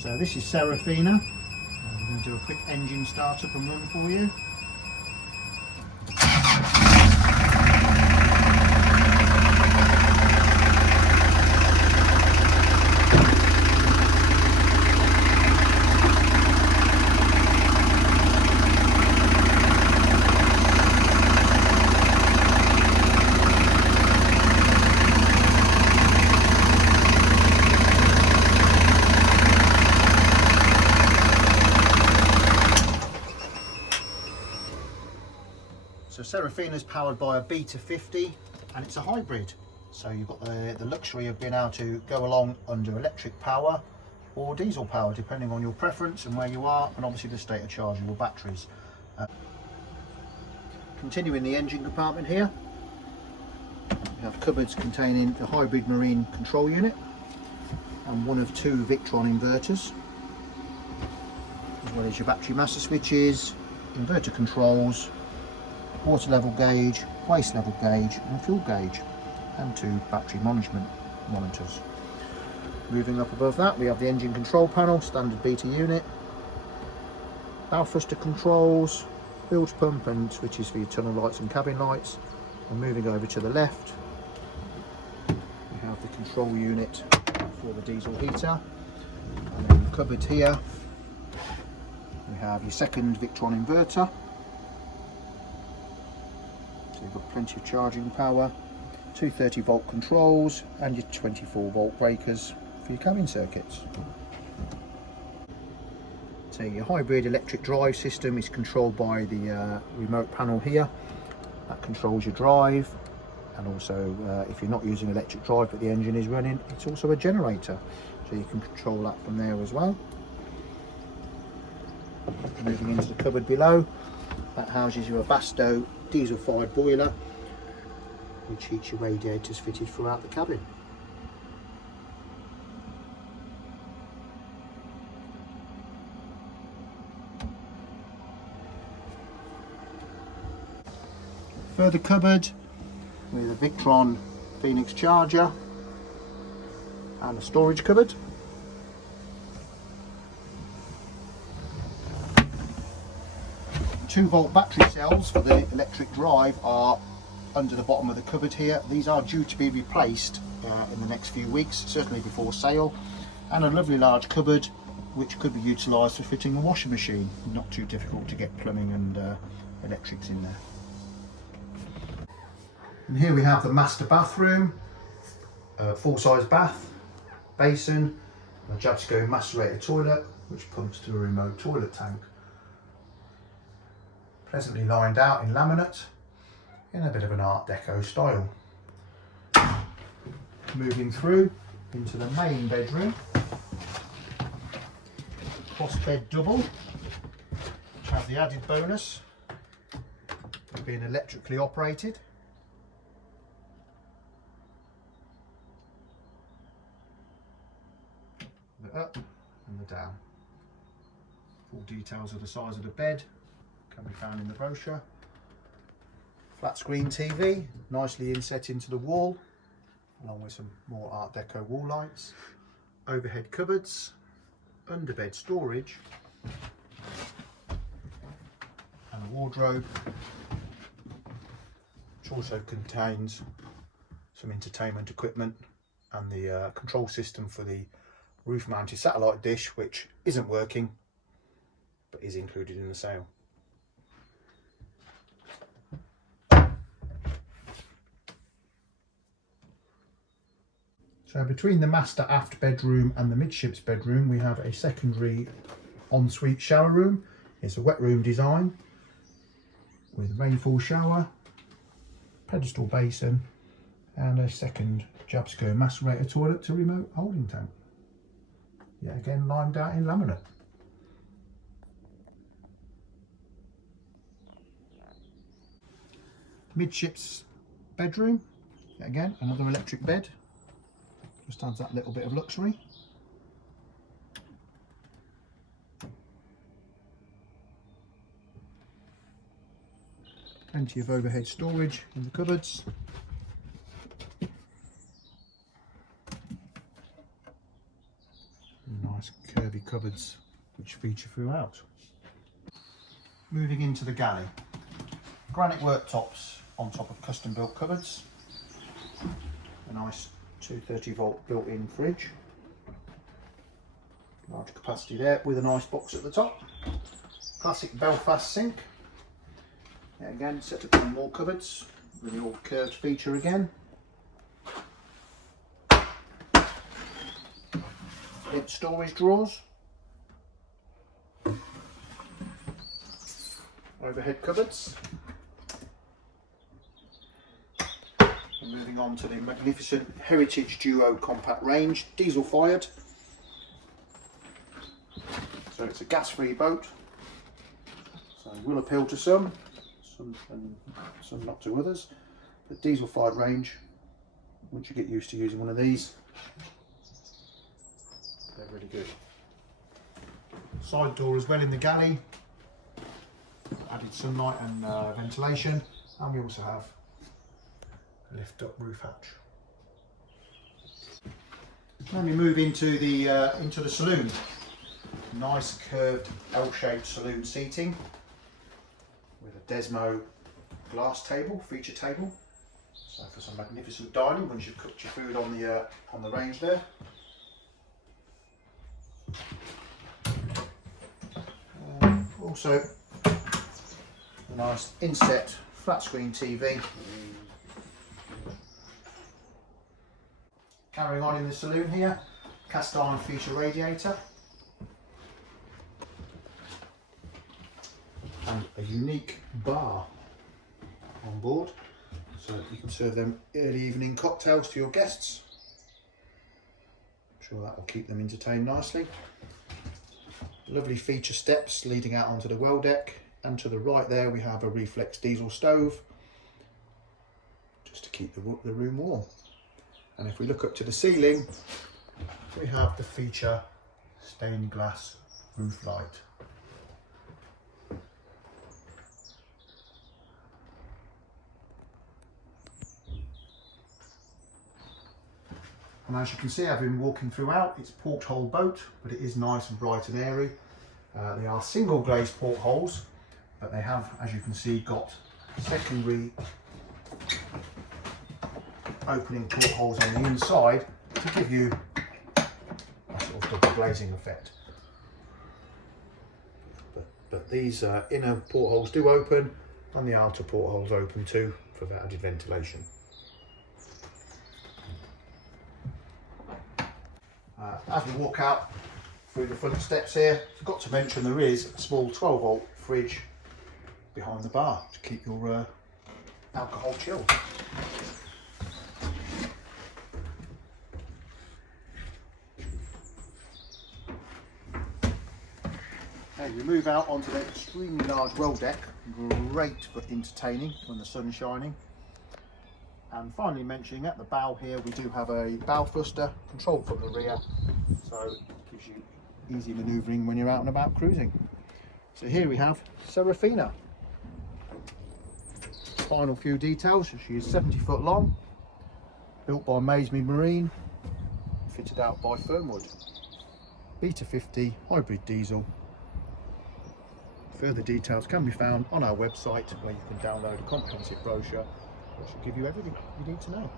So this is Serafina. I'm going to do a quick engine startup and run for you. So Serafina is powered by a Beta 50 and it's a hybrid. So you've got the luxury of being able to go along under electric power or diesel power, depending on your preference and where you are, and obviously the state of charge of your batteries. Continuing the engine compartment here, we have cupboards containing the hybrid marine control unit and one of two Victron inverters, as well as your battery master switches, inverter controls, water level gauge, waste level gauge and fuel gauge, and two battery management monitors. Moving up above that, we have the engine control panel, standard Beta unit, valve thruster controls, bilge pump and switches for your tunnel lights and cabin lights. And moving over to the left, we have the control unit for the diesel heater, and then the cupboard here we have your second Victron inverter. So you've got plenty of charging power, 230 volt controls and your 24 volt breakers for your cabin circuits. So your hybrid electric drive system is controlled by the remote panel here. That controls your drive, and also if you're not using electric drive but the engine is running, it's also a generator, so you can control that from there as well. Moving into the cupboard below, that houses your Basto diesel fired boiler, which heats your radiators fitted throughout the cabin. Further cupboard with a Victron Phoenix charger and a storage cupboard. 2-volt battery cells for the electric drive are under the bottom of the cupboard here. These are due to be replaced in the next few weeks, certainly before sale. And a lovely large cupboard which could be utilised for fitting a washing machine. Not too difficult to get plumbing and electrics in there. And here we have the master bathroom, full-size bath, basin, a Jabsco macerator toilet which pumps to a remote toilet tank. Pleasantly lined out in laminate in a bit of an Art Deco style. Moving through into the main bedroom, crossbed double, which has the added bonus of being electrically operated. The up and the down. Full details of the size of the bed can be found in the brochure. Flat screen TV, nicely inset into the wall, along with some more Art Deco wall lights. Overhead cupboards, underbed storage, and a wardrobe, which also contains some entertainment equipment and the control system for the roof mounted satellite dish, which isn't working but is included in the sale. So between the master aft bedroom and the midships bedroom, we have a secondary ensuite shower room. It's a wet room design with rainfall shower, pedestal basin and a second Jabsco macerator toilet to remote holding tank. Yet again lined out in laminate. Midships bedroom, yet again another electric bed. Just adds that little bit of luxury. Plenty of overhead storage in the cupboards. Nice curvy cupboards which feature throughout. Moving into the galley. Granite worktops on top of custom built cupboards. A nice 230 volt built-in fridge. Large capacity there with a nice box at the top. Classic Belfast sink. Again, set up some more cupboards with the old curved feature again. Hip storage drawers. Overhead cupboards. And moving on to the magnificent Heritage Duo compact range, diesel fired. So it's a gas-free boat. So it will appeal to some and some not to others. The diesel fired range, once you get used to using one of these, they're really good. Side door as well in the galley, added sunlight and ventilation, and we also have a lift up roof hatch. Then we move into the saloon. Nice curved L-shaped saloon seating with a Desmo glass table, feature table. So for some magnificent dining once you've cooked your food on the range there. Also a nice inset flat screen TV. Carrying on in the saloon here, cast iron feature radiator. And a unique bar on board, so you can serve them early evening cocktails to your guests. I'm sure that will keep them entertained nicely. Lovely feature steps leading out onto the well deck, and to the right there we have a reflex diesel stove just to keep the room warm. And if we look up to the ceiling, we have the feature stained glass roof light. And as you can see, I've been walking throughout. It's porthole boat, but it is nice and bright and airy. They are single glazed portholes, but they have, as you can see, got secondary opening portholes on the inside to give you a sort of double glazing effect. But these inner portholes do open, and the outer portholes open too for that added ventilation. As we walk out through the front steps here, I forgot to mention there is a small 12 volt fridge behind the bar to keep your alcohol chilled. Okay, we move out onto the extremely large well deck, great for entertaining when the sun's shining. And finally mentioning at the bow here, we do have a bow thruster controlled from the rear, so it gives you easy manoeuvring when you're out and about cruising. So here we have Serafina. Final few details, she is 70 foot long, built by Maesbury Marine, fitted out by Fernwood. Beta 50 hybrid diesel. Further details can be found on our website, where you can download a comprehensive brochure which will give you everything you need to know.